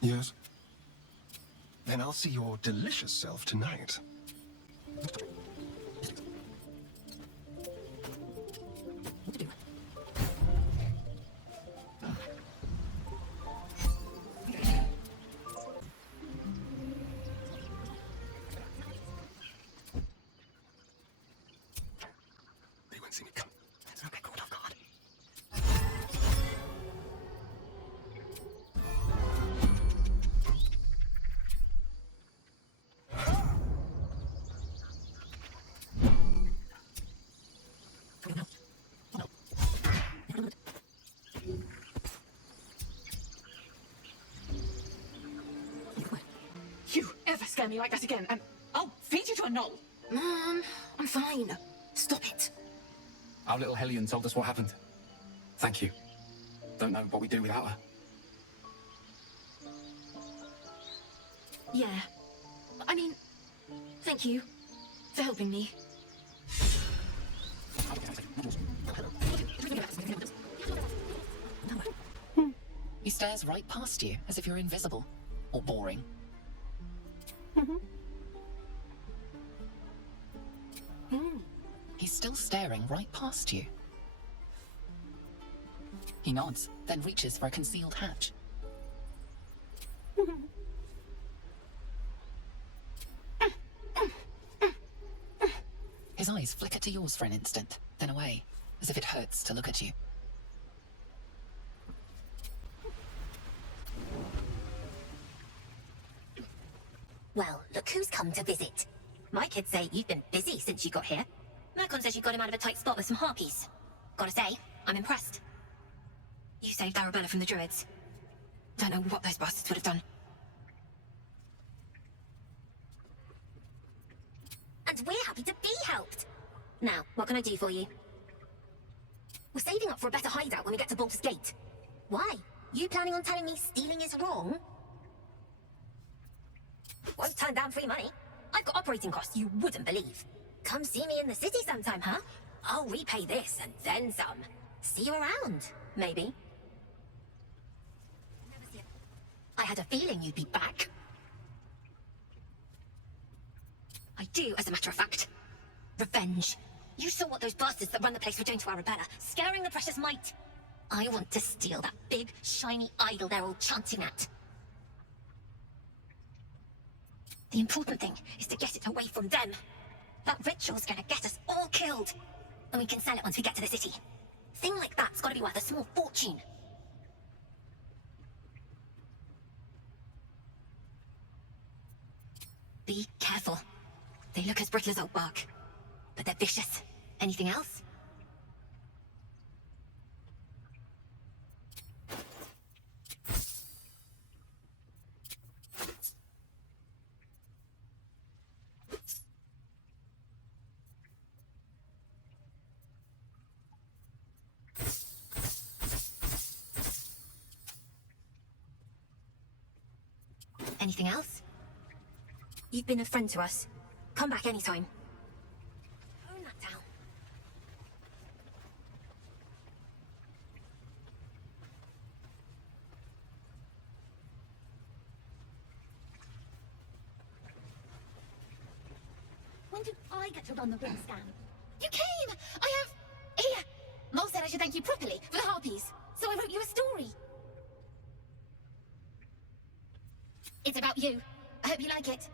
Yes? Then I'll see your delicious self tonight. They won't see me come. Let's not get caught off guard. You ever scare me like that again, and I'll feed you to a knoll. Mom, I'm fine. Stop it. Our little Hellion told us what happened. Thank you. Don't know what we'd do without her. Yeah. I mean, thank you for helping me. He stares right past you, as if you're invisible. Or boring. He's still staring right past you. He nods, then reaches for a concealed hatch. His eyes flicker to yours for an instant, then away, as if it hurts to look at you. Well, look who's come to visit. My kids say you've been busy since you got here. Mirkon says you got him out of a tight spot with some harpies. Gotta say, I'm impressed. You saved Arabella from the druids. Don't know what those bastards would have done. And we're happy to be helped. Now, what can I do for you? We're saving up for a better hideout when we get to Baldur's Gate. Why? You planning on telling me stealing is wrong? Won't turn down free money. I've got operating costs you wouldn't believe. Come see me in the city sometime, huh? I'll repay this and then some. See you around, maybe. I had a feeling you'd be back. I do, as a matter of fact. Revenge. You saw what those bastards that run the place were doing to Arabella, scaring the precious mite. I want to steal that big, shiny idol they're all chanting at. The important thing is to get it away from them. That ritual's gonna get us all killed. And we can sell it once we get to the city. Thing like that's gotta be worth a small fortune. Be careful. They look as brittle as oak bark. But they're vicious. Anything else? Anything else? You've been a friend to us. Come back anytime. Own that town. When did I get to run the ring scan? You came! I have... Here! Mol said I should thank you properly for the harpies, so I wrote you a story. It's about you. I hope you like it.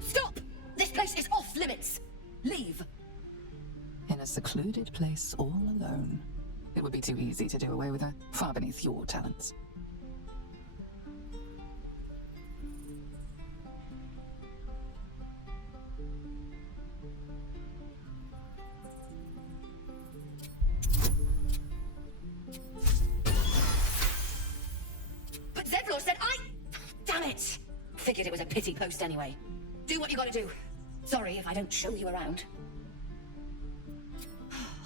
Stop! This place is off limits. Leave. In a secluded place all alone. It would be too easy to do away with her, far beneath your talents. But Zevlor said Damn it! Figured it was a pity post anyway. Do what you gotta do. Sorry if I don't show you around.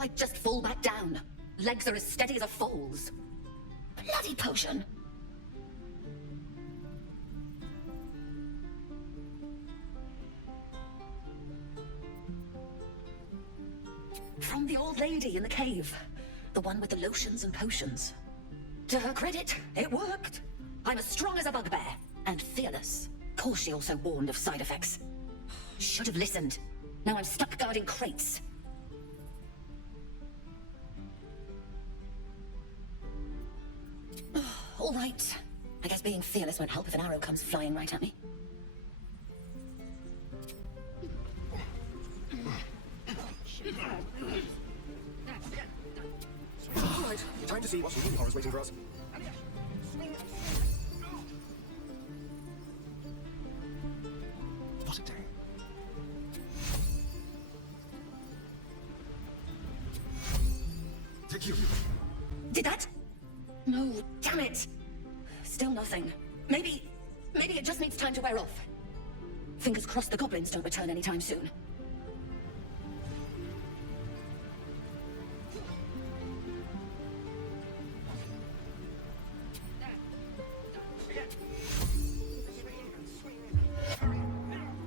I'd just fall back down. Legs are as steady as a foal's. Bloody potion. From the old lady in the cave. The one with the lotions and potions. To her credit, it worked. I'm as strong as a bugbear. And fearless. Of course she also warned of side effects. Should have listened. Now I'm stuck guarding crates. All right. I guess being fearless won't help if an arrow comes flying right at me. All right, time to see what's really horrors waiting for us. What a day. Take you. Did that? No, damn it. Still nothing. Maybe it just needs time to wear off. Fingers crossed the goblins don't return anytime soon.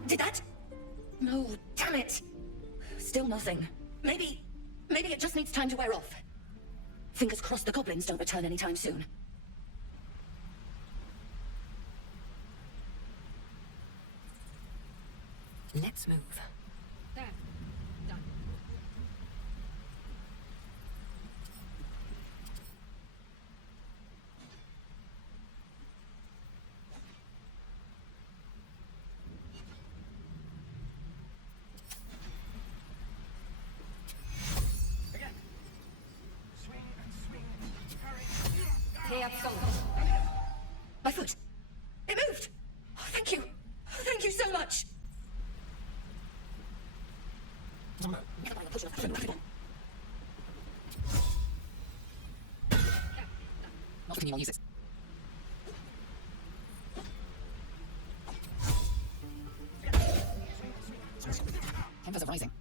Did that? No, damn it. Still nothing. Maybe it just needs time to wear off. Fingers crossed the goblins don't return anytime soon. Let's move. My foot! It moved! Oh, thank you! Thank you so much! Not giving you more uses. Embers are rising.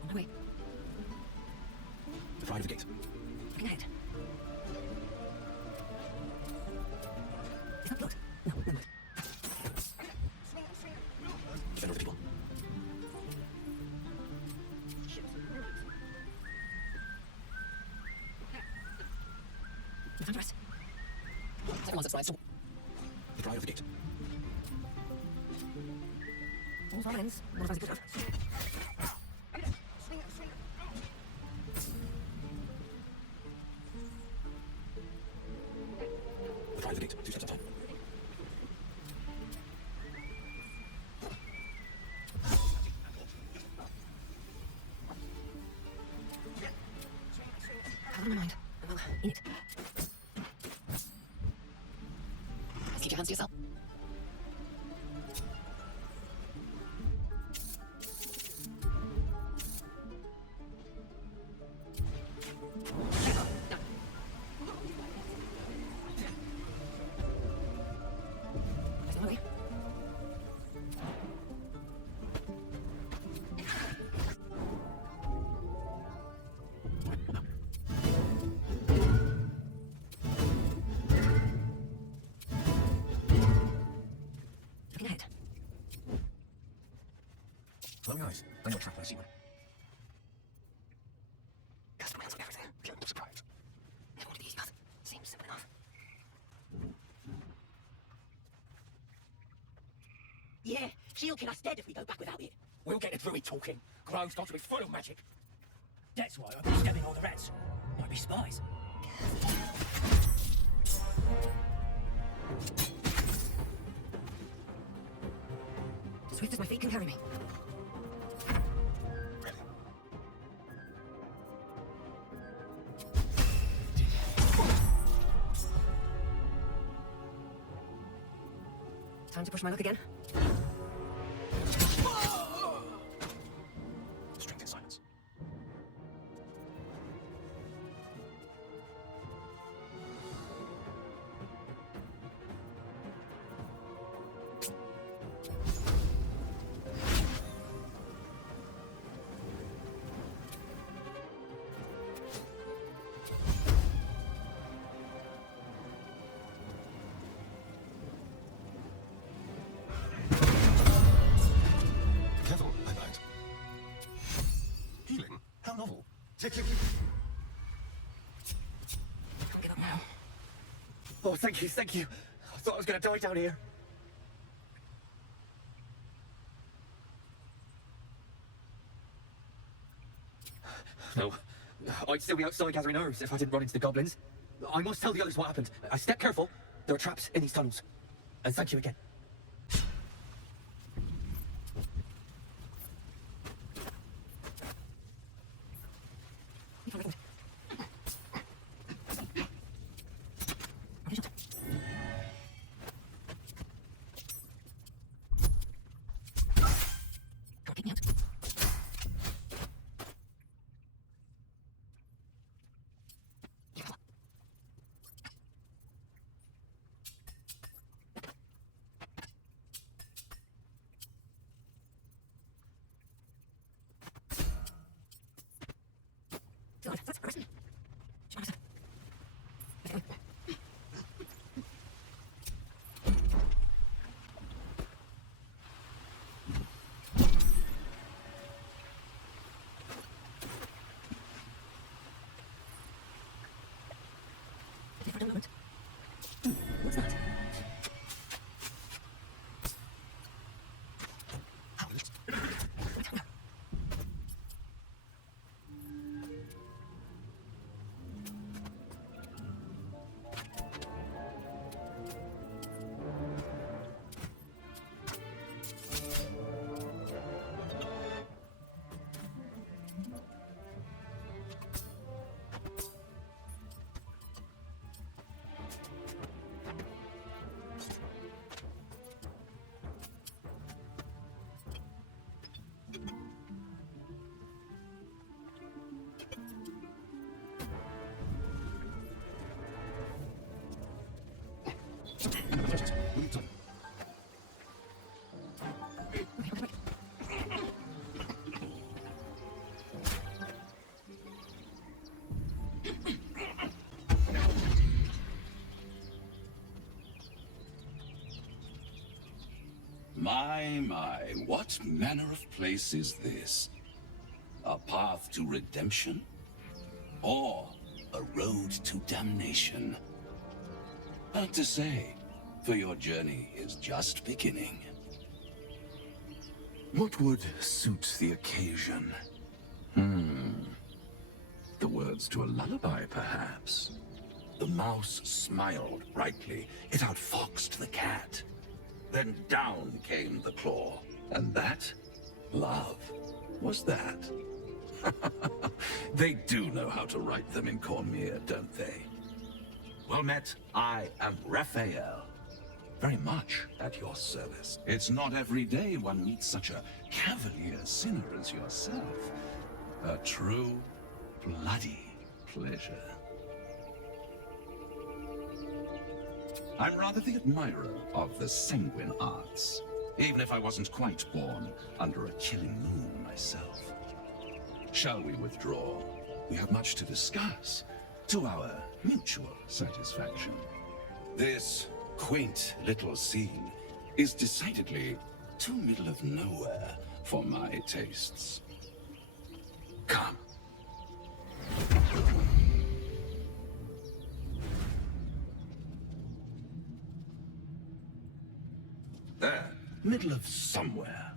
On my way. The pride of the gate. Looking ahead. Is that blood? No, never mind. Defender of the people. We found the rest. Everyone subscribes to... The pride of the gate. All's well ends. What have I put up? The pride of the gate. 2 steps at a time. Out of my mind. Well, in it. Let's keep your hands to yourself. That's the only way. Glowing eyes. I know a trap when I see one. Custom hands on everything. Element of surprise. Never wanted the easy path. Seems simple enough. Yeah, she'll kill us dead if we go back without it. We'll get the druid talking. Grove's got to be full of magic. That's why I've been stabbing all the rats. Might be spies. Swift as my feet can carry me. Ready. Time to push my luck again. Strength in silence. Careful, I might. Healing? How novel. Take you. Can't give up now. Oh, thank you, thank you. I thought I was going to die down here. No, I'd still be outside gathering herbs if I didn't run into the goblins. I must tell the others what happened. Step careful. There are traps in these tunnels. And thank you again. Can't keep me out. God, that's person. For a moment. What's that? Owlet. I don't know. Will you turn? My, what manner of place is this? A path to redemption? Or a road to damnation? Hard to say, for your journey is just beginning. What would suit the occasion? The words to a lullaby, perhaps? The mouse smiled brightly. It outfoxed the cat. Then down came the claw. And that? Love. Was that? They do know how to write them in Cormier, don't they? Well met, I am Raphael. Very much at your service. It's not every day one meets such a cavalier sinner as yourself. A true, bloody pleasure. I'm rather the admirer of the sanguine arts, even if I wasn't quite born under a killing moon myself. Shall we withdraw? We have much to discuss, to our mutual satisfaction. This quaint little scene is decidedly too middle of nowhere for my tastes. Come. There, middle of somewhere.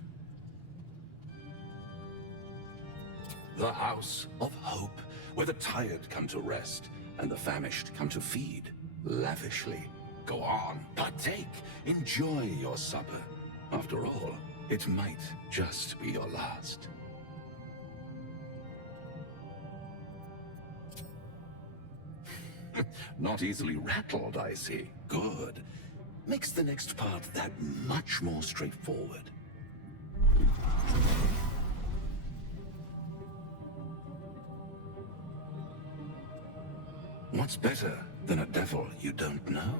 The House of Hope, where the tired come to rest and the famished come to feed lavishly. Go on, partake, enjoy your supper. After all, it might just be your last. Not easily rattled, I see. Good. Makes the next part that much more straightforward. What's better than a devil you don't know?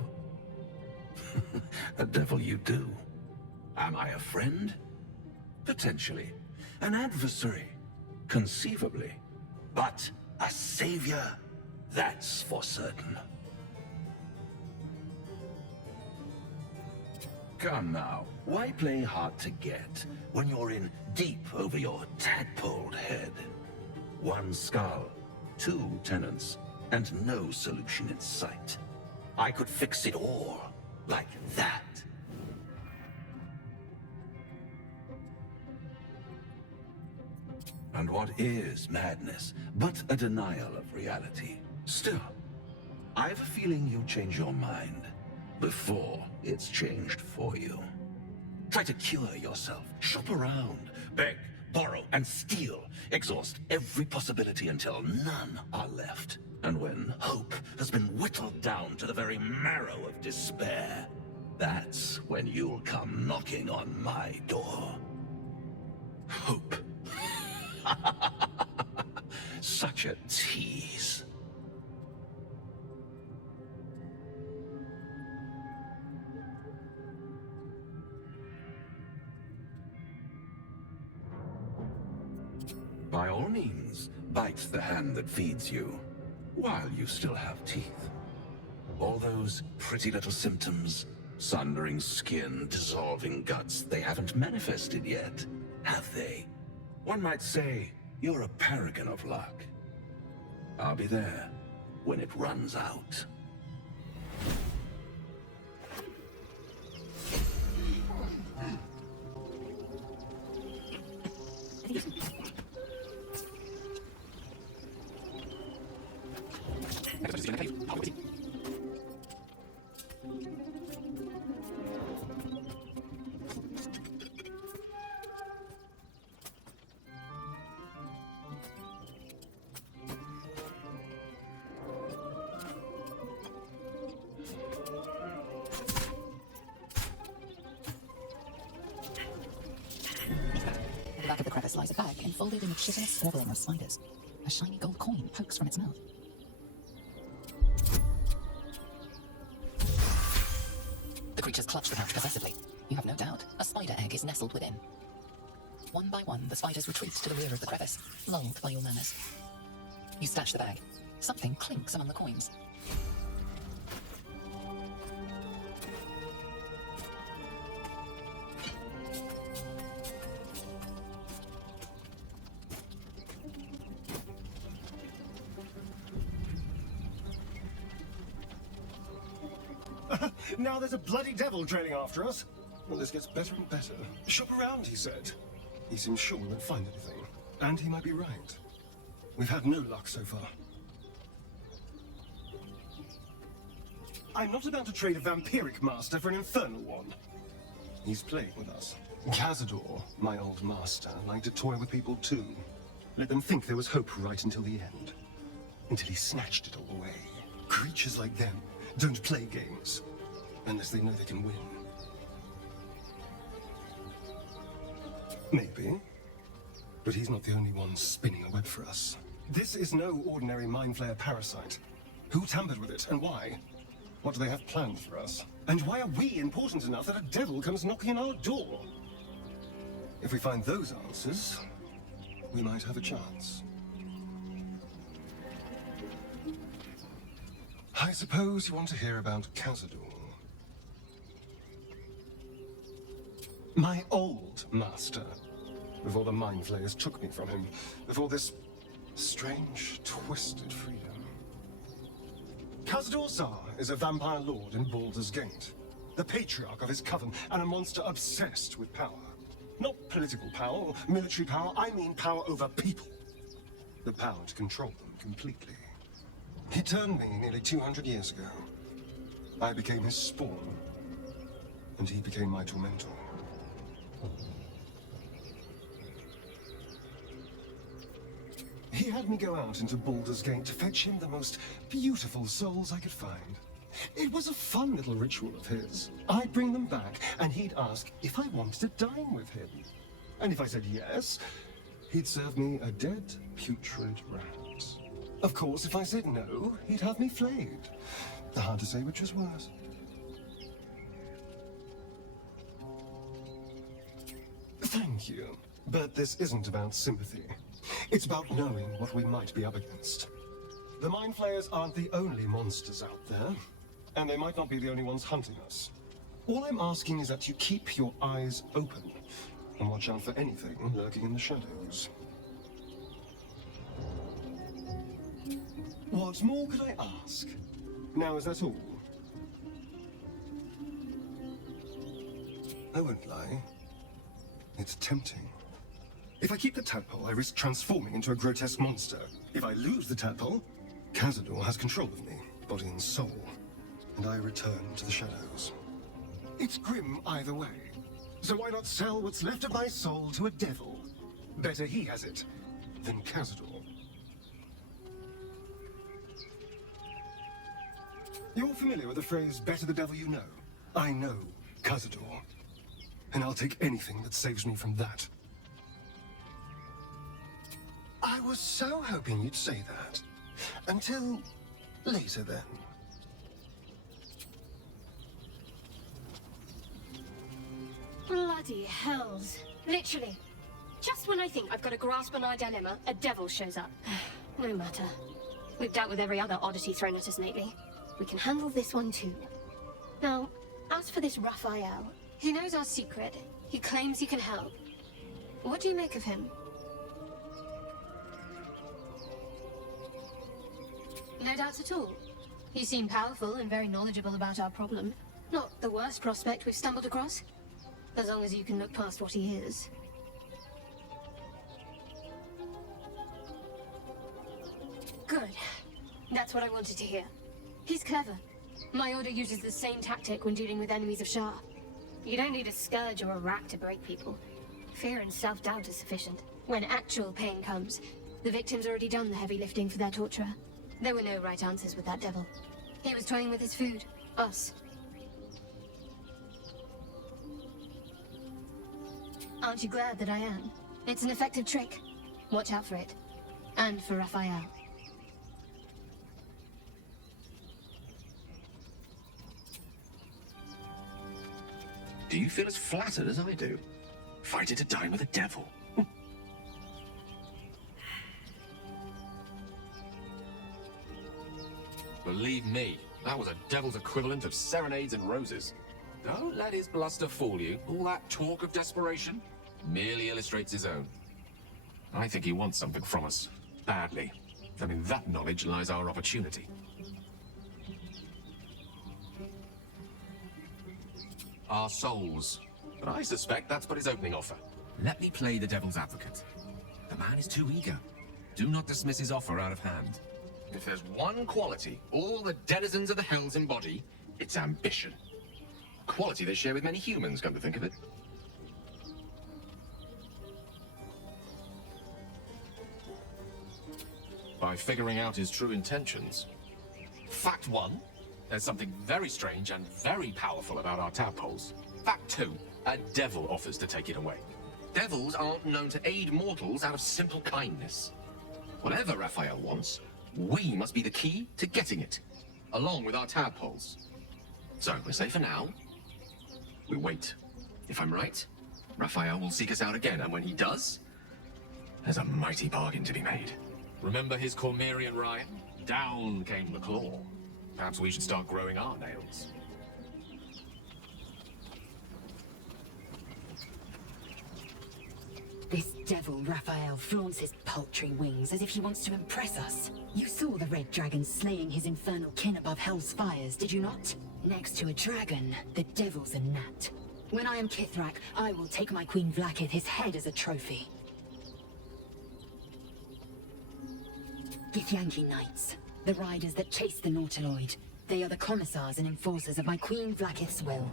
A devil you do. Am I a friend? Potentially. An adversary? Conceivably. But a savior? That's for certain. Come now, why play hard to get when you're in deep over your tadpoled head? One skull, 2 tenants, and no solution in sight. I could fix it all, like that. And what is madness but a denial of reality? Still, I have a feeling you'll change your mind before it's changed for you. Try to cure yourself, shop around, beg, borrow, and steal. Exhaust every possibility until none are left. And when hope has been whittled down to the very marrow of despair, that's when you'll come knocking on my door. Hope. Such a tease. By all means, bite the hand that feeds you, while you still have teeth. All those pretty little symptoms, sundering skin, dissolving guts, they haven't manifested yet, have they? One might say you're a paragon of luck. I'll be there when it runs out. At the back of the crevice lies a bag enfolded in a chitinous swaddling of spiders. A shiny gold coin pokes from its mouth. The creatures clutch the pouch possessively. You have no doubt a spider egg is nestled within. One by one, the spiders retreat to the rear of the crevice, lulled by your murmurs. You stash the bag. Something clinks among the coins. Now there's a bloody devil trailing after us. Well, this gets better and better. Shop around, he said. He seems sure we won't find anything. And he might be right. We've had no luck so far. I'm not about to trade a vampiric master for an infernal one. He's playing with us. Cazador, my old master, liked to toy with people too. Let them think there was hope right until the end. Until he snatched it all away. Creatures like them don't play games. Unless they know they can win. Maybe. But he's not the only one spinning a web for us. This is no ordinary Mind Flayer parasite. Who tampered with it, and why? What do they have planned for us? And why are we important enough that a devil comes knocking on our door? If we find those answers, we might have a chance. I suppose you want to hear about Cazador. My old master. Before the Mind Flayers took me from him. Before this strange, twisted freedom. Cazador is a vampire lord in Baldur's Gate. The patriarch of his coven, and a monster obsessed with power. Not political power or military power, I mean power over people. The power to control them completely. He turned me nearly 200 years ago. I became his spawn, and he became my tormentor. He had me go out into Baldur's Gate to fetch him the most beautiful souls I could find. It was a fun little ritual of his. I'd bring them back, and he'd ask if I wanted to dine with him. And if I said yes, he'd serve me a dead, putrid rat. Of course, if I said no, he'd have me flayed. Hard to say which was worse. Thank you. But this isn't about sympathy. It's about knowing what we might be up against. The Mind Flayers aren't the only monsters out there, and they might not be the only ones hunting us. All I'm asking is that you keep your eyes open, and watch out for anything lurking in the shadows. What more could I ask? Now is that all? I won't lie. It's tempting. If I keep the tadpole, I risk transforming into a grotesque monster. If I lose the tadpole, Cazador has control of me, body and soul, and I return to the shadows. It's grim either way. So why not sell what's left of my soul to a devil? Better he has it than Cazador. You're familiar with the phrase, better the devil you know? I know Cazador, and I'll take anything that saves me from that. I was so hoping you'd say that. Until later, then. Bloody hells. Literally. Just when I think I've got a grasp on our dilemma, a devil shows up. No matter. We've dealt with every other oddity thrown at us lately. We can handle this one too. Now, as for this Raphael, he knows our secret. He claims he can help. What do you make of him? No doubts at all. You seem powerful and very knowledgeable about our problem. Not the worst prospect we've stumbled across. As long as you can look past what he is. Good. That's what I wanted to hear. He's clever. My order uses the same tactic when dealing with enemies of Shah. You don't need a scourge or a rack to break people. Fear and self-doubt is sufficient. When actual pain comes, the victim's already done the heavy lifting for their torturer. There were no right answers with that devil. He was toying with his food. Us. Aren't you glad that I am? It's an effective trick. Watch out for it. And for Raphael. Do you feel as flattered as I do? Fighting to dine with a devil. Believe me, that was a devil's equivalent of serenades and roses. Don't let his bluster fool you. All that talk of desperation merely illustrates his own. I think he wants something from us. Badly. And in that knowledge lies our opportunity. Our souls. But I suspect that's but his opening offer. Let me play the devil's advocate. The man is too eager. Do not dismiss his offer out of hand. If there's one quality all the denizens of the Hells embody, it's ambition. A quality they share with many humans, come to think of it. By figuring out his true intentions. Fact 1, there's something very strange and very powerful about our tadpoles. Fact 2, a devil offers to take it away. Devils aren't known to aid mortals out of simple kindness. Whatever Raphael wants, we must be the key to getting it, along with our tadpoles. So, we say for now, we wait. If I'm right, Raphael will seek us out again, and when he does, there's a mighty bargain to be made. Remember his Cormyrean rhyme? Down came the claw. Perhaps we should start growing our nails. This devil Raphael flaunts his paltry wings as if he wants to impress us. You saw the red dragon slaying his infernal kin above hell's fires, did you not? Next to a dragon, the devil's a gnat. When I am Kithrak, I will take my Queen Vlaakith his head as a trophy. Githyanki Knights, the riders that chase the Nautiloid. They are the commissars and enforcers of my Queen Vlaakith's will.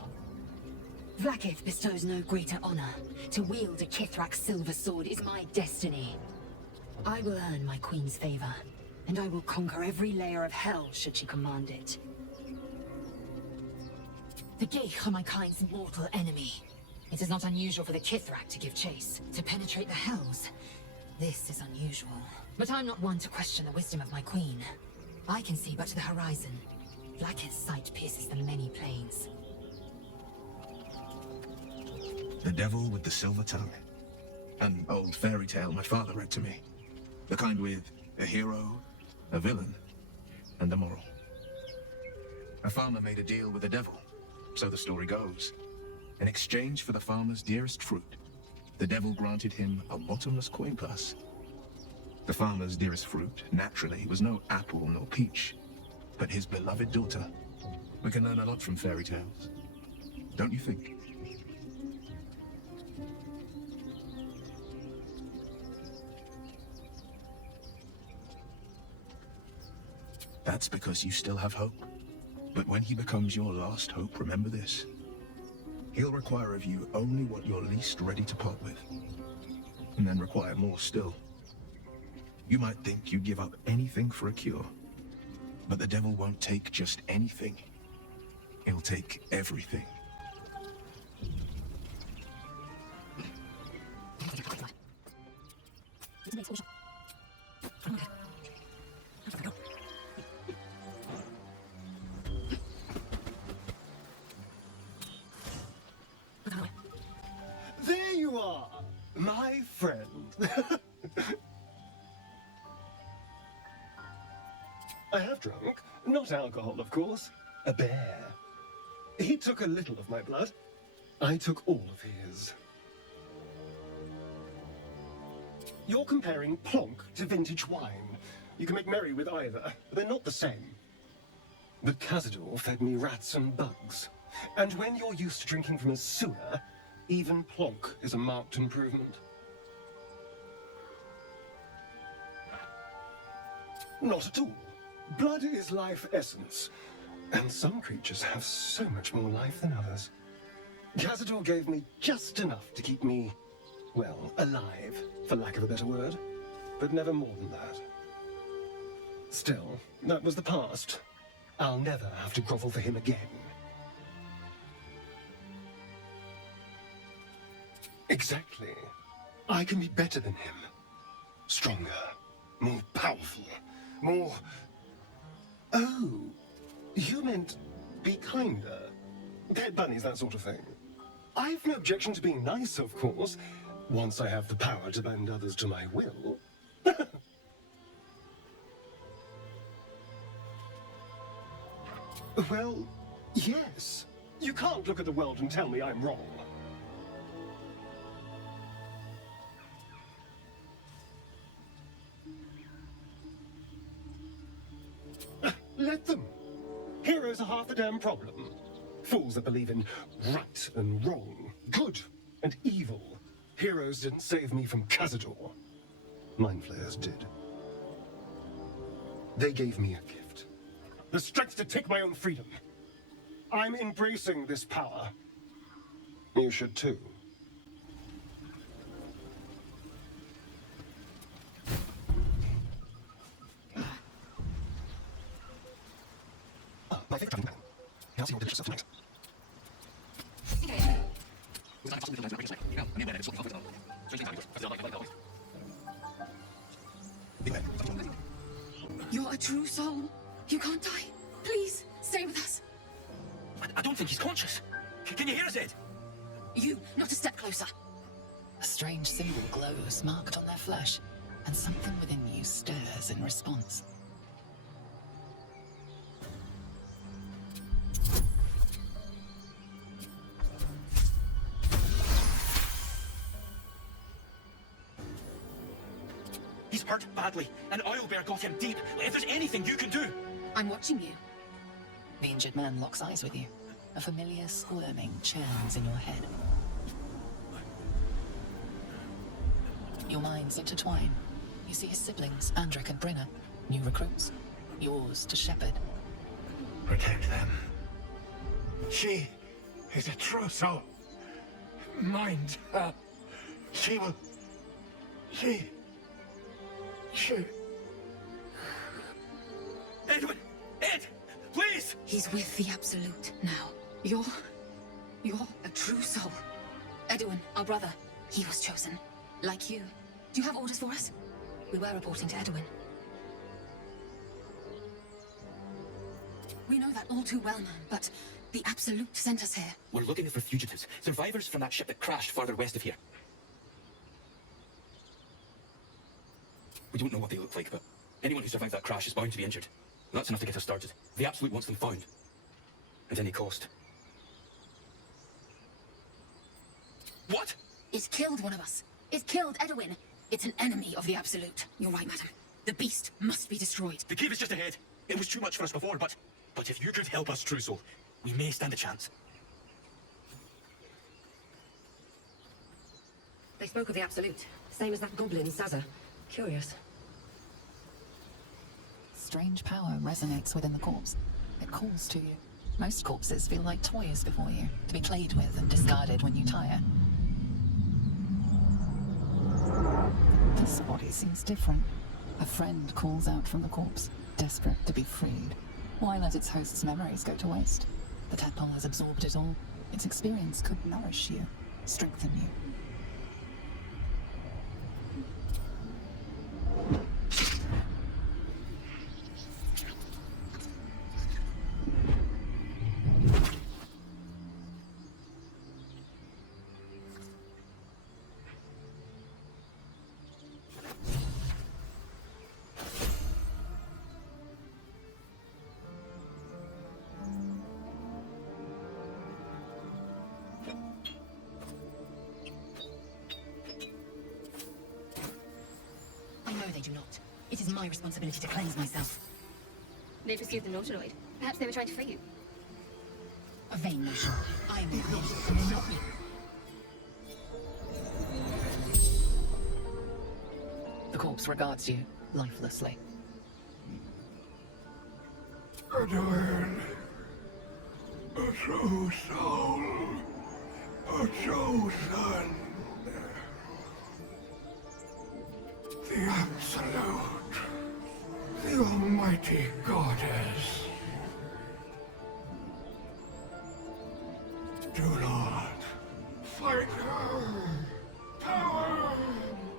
Vlaakith bestows no greater honor. To wield a Kithrak's silver sword is my destiny. I will earn my queen's favor, and I will conquer every layer of hell should she command it. The Geich are my kind's mortal enemy. It is not unusual for the Kithrak to give chase, to penetrate the hells. This is unusual. But I'm not one to question the wisdom of my queen. I can see but to the horizon. Vlaakith's sight pierces the many planes. The devil with the silver tongue. An old fairy tale my father read to me. The kind with a hero, a villain, and a moral. A farmer made a deal with the devil, so the story goes. In exchange for the farmer's dearest fruit, the devil granted him a bottomless coin purse. The farmer's dearest fruit, naturally, was no apple nor peach, but his beloved daughter. We can learn a lot from fairy tales, don't you think? That's because you still have hope. But when he becomes your last hope, remember this. He'll require of you only what you're least ready to part with. And then require more still. You might think you'd give up anything for a cure. But the devil won't take just anything. He'll take everything. There you are, my friend. I have drunk, not alcohol, of course, a bear. He took a little of my blood. I took all of his. You're comparing plonk to vintage wine. You can make merry with either, but they're not the same. But Cazador fed me rats and bugs. And when you're used to drinking from a sewer, even plonk is a marked improvement. Not at all. Blood is life essence, and some creatures have so much more life than others. Cazador gave me just enough to keep me, well, alive, for lack of a better word, but never more than that. Still, that was the past. I'll never have to grovel for him again. Exactly. I can be better than him. Stronger, more powerful, more... Oh, you meant be kinder. Pet bunnies, that sort of thing. I've no objection to being nice, of course, once I have the power to bend others to my will. Well, yes. You can't look at the world and tell me I'm wrong. Let them. Heroes are half the damn problem. Fools that believe in right and wrong, good and evil. Heroes didn't save me from Cazador. Mind flayers did. They gave me a gift. The strength to take my own freedom. I'm embracing this power. You should too. My favorite traveling man. I'll see you all delicious tonight. You're a true soul. You can't die. Please, stay with us. I don't think he's conscious. Can you hear us, Ed? You, not a step closer. A strange symbol glows marked on their flesh, and something within you stirs in response. He's hurt badly, and Owlbear got him deep. If there's anything you can do... I'm watching you. The injured man locks eyes with you. A familiar squirming churns in your head. Your minds intertwine. You see his siblings, Andrick and Brynna, new recruits. Yours to shepherd. Protect them. She is a true soul. Mind her. She will... She... Edwin! Ed! Please! He's with the Absolute now. You're a true soul. Edowin, our brother, he was chosen. Like you. Do you have orders for us? We were reporting to Edowin. We know that all too well, man, but the Absolute sent us here. We're looking for fugitives. Survivors from that ship that crashed farther west of here. We don't know what they look like, but anyone who survived that crash is bound to be injured. That's enough to get us started. The Absolute wants them found. At any cost. What? It's killed one of us. It's killed Edowin. It's an enemy of the Absolute. You're right, madam. The beast must be destroyed. The cave is just ahead. It was too much for us before, but if you could help us, True Soul, we may stand a chance. They spoke of the Absolute. Same as that goblin, Saza. Curious. Strange power resonates within the corpse. It calls to you. Most corpses feel like toys before you, to be played with and discarded when you tire. This body seems different. A friend calls out from the corpse, desperate to be freed. Why let its host's memories go to waste? The tadpole has absorbed it all. Its experience could nourish you, strengthen you. They do not. It is my responsibility to cleanse myself. They pursued the Nautiloid. Perhaps they were trying to free you. A vain notion. I am the creator, not you. The corpse regards you lifelessly. Edowin, a true soul, a chosen. The Absolute, the almighty goddess. Do not fight her. Power,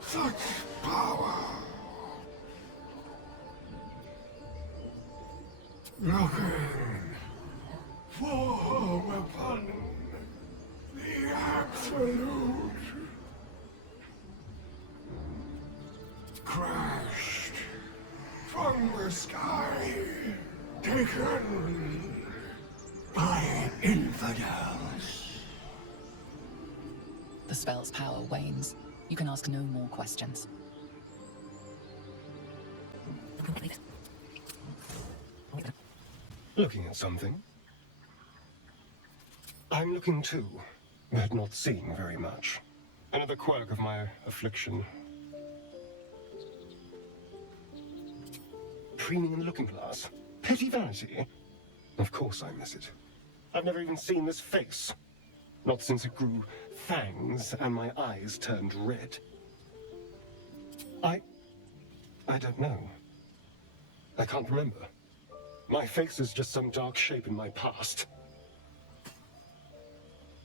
such power. Looking for a weapon, the Absolute. Crashed from the sky, taken by infidels. The spell's power wanes. You can ask no more questions. Looking at something? I'm looking too, but not seeing very much. Another quirk of my affliction. Preening in the looking glass? Petty vanity? Of course I miss it. I've never even seen this face. Not since it grew fangs and my eyes turned red. I don't know. I can't remember. My face is just some dark shape in my past.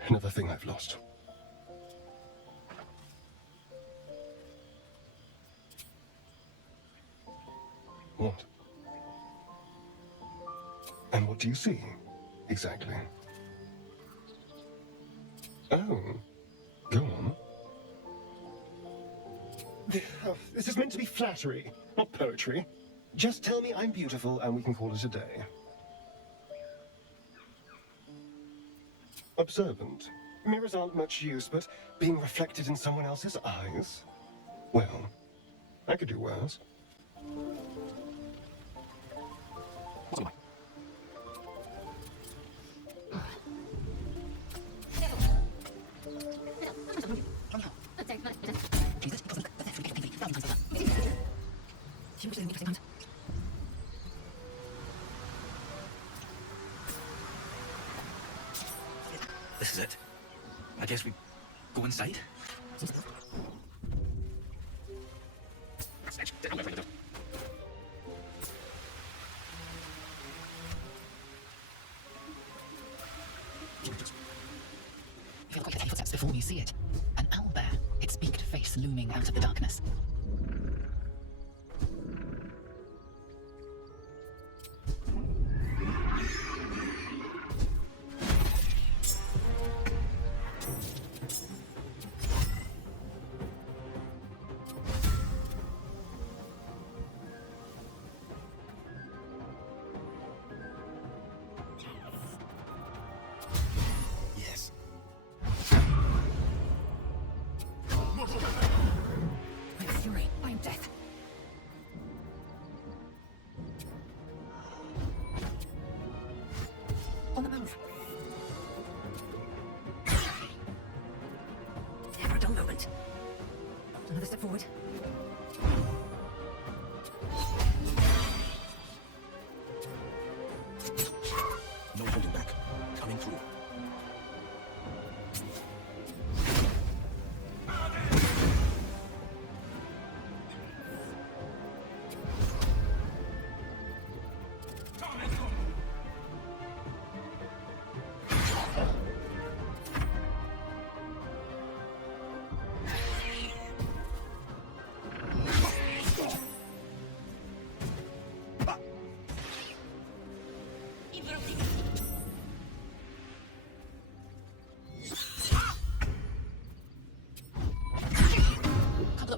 Another thing I've lost. What? And what do you see, exactly? Oh, go on. This is meant to be flattery, not poetry. Just tell me I'm beautiful and we can call it a day. Observant. Mirrors aren't much use, but being reflected in someone else's eyes? Well, I could do worse. What's mine? This is it. I guess we go inside. You feel quite the footsteps before you see it. An owlbear, its beaked face looming out of the darkness.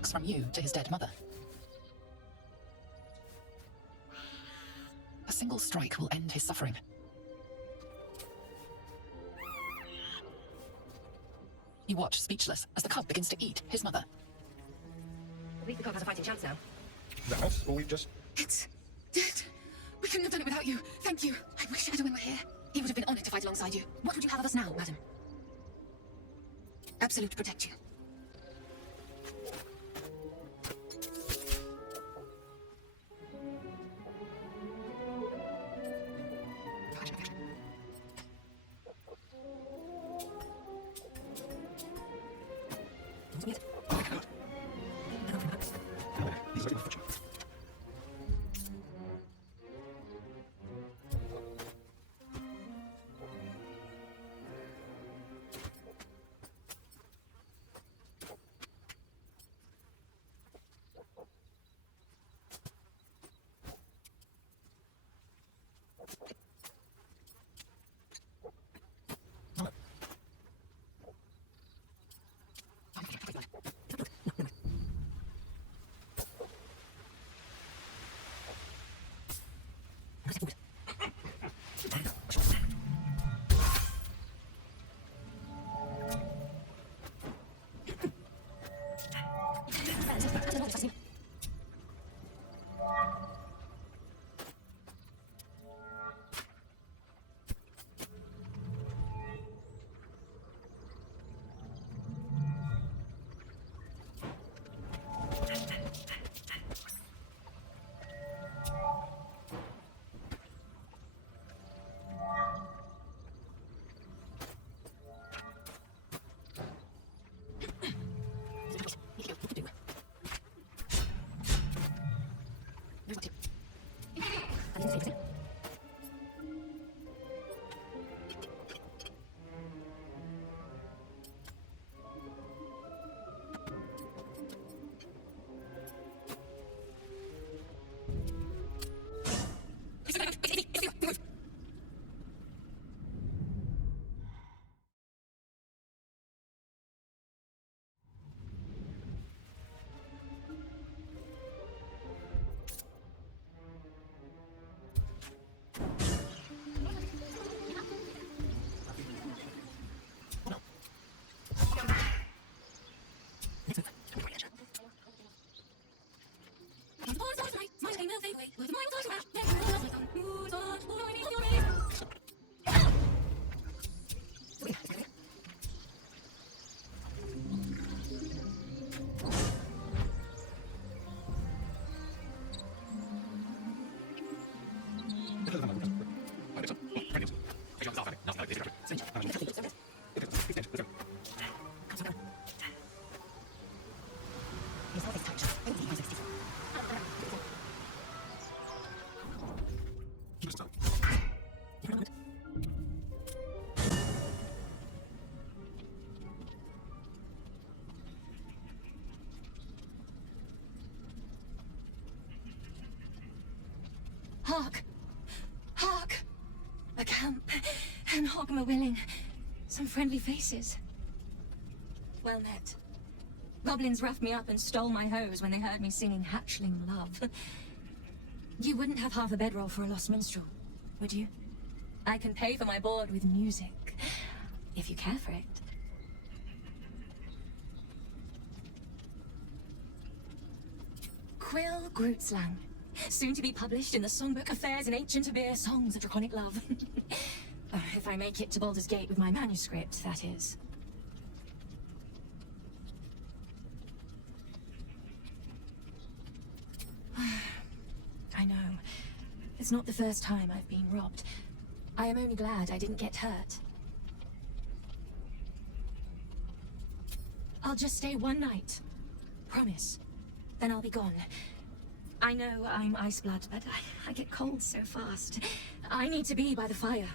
From you to his dead mother. A single strike will end his suffering. You watch speechless as the cub begins to eat his mother. At least the cub has a fighting chance now. That, or we've just... It's dead. We couldn't have done it without you. Thank you. I wish Edowin were here. He would have been honored to fight alongside you. What would you have of us now, madam? Absolute protect you. Hark! Hark! A camp, and Hogma willing. Some friendly faces. Well met. Goblins roughed me up and stole my hose when they heard me singing hatchling love. You wouldn't have half a bedroll for a lost minstrel, would you? I can pay for my board with music, if you care for it. Quil Grootslang, soon to be published in the Songbook Affairs in Ancient Abir Songs of Draconic Love. If I make it to Baldur's Gate with my manuscript, that is. I know. It's not the first time I've been robbed. I am only glad I didn't get hurt. I'll just stay one night. Promise. Then I'll be gone. I know I'm ice blood, but I get cold so fast. I need to be by the fire.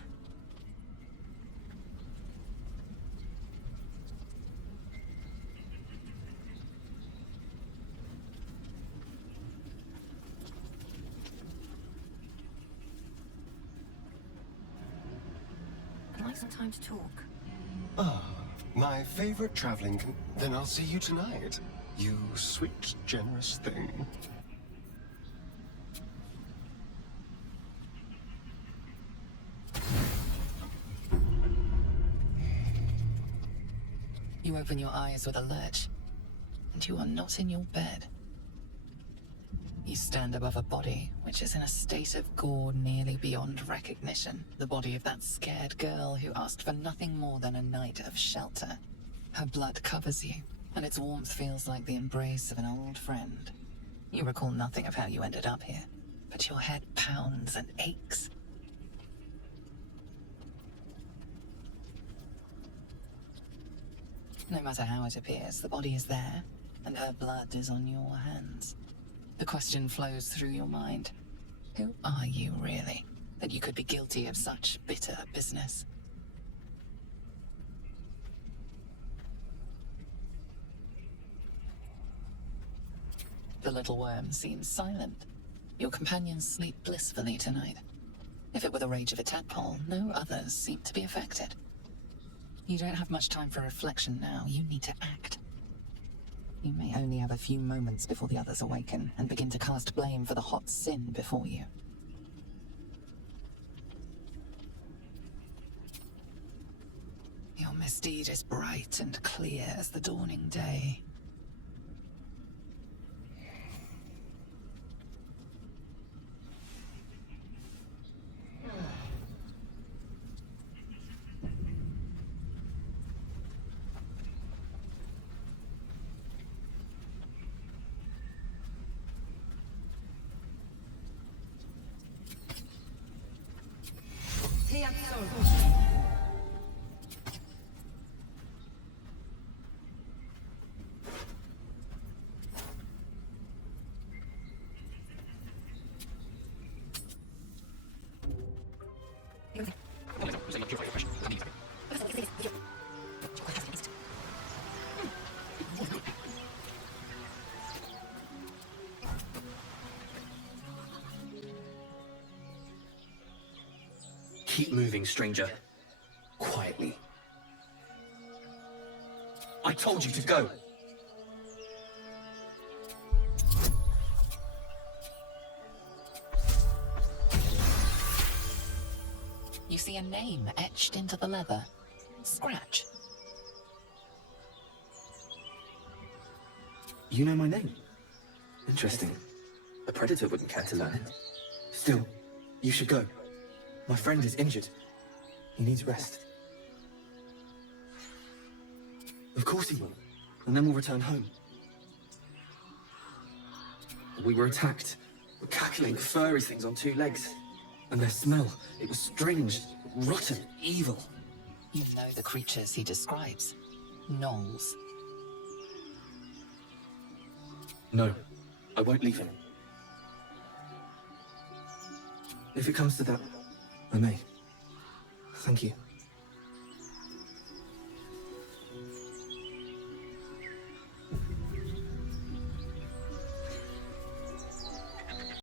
I'd like some time to talk. Ah, my favorite traveling Then I'll see you tonight. You sweet, generous thing. You open your eyes with a lurch, and you are not in your bed. You stand above a body which is in a state of gore nearly beyond recognition. The body of that scared girl who asked for nothing more than a night of shelter. Her blood covers you, and its warmth feels like the embrace of an old friend. You recall nothing of how you ended up here, but your head pounds and aches. No matter how it appears, the body is there, and her blood is on your hands. The question flows through your mind. Who are you, really, that you could be guilty of such bitter business? The little worm seems silent. Your companions sleep blissfully tonight. If it were the rage of a tadpole, no others seem to be affected. You don't have much time for reflection now. You need to act. You may only have a few moments before the others awaken and begin to cast blame for the hot sin before you. Your misdeed is bright and clear as the dawning day. Keep moving, stranger. Quietly. I told you to go! You see a name etched into the leather. Scratch. You know my name? Interesting. A predator wouldn't care to learn it. Still, you should go. My friend is injured. He needs rest. Of course he will. And then we'll return home. We were attacked. Cackling, furry things on two legs. And their smell, it was strange, rotten, evil. You know the creatures he describes. Gnolls. No, I won't leave him. If it comes to that, I may. Thank you.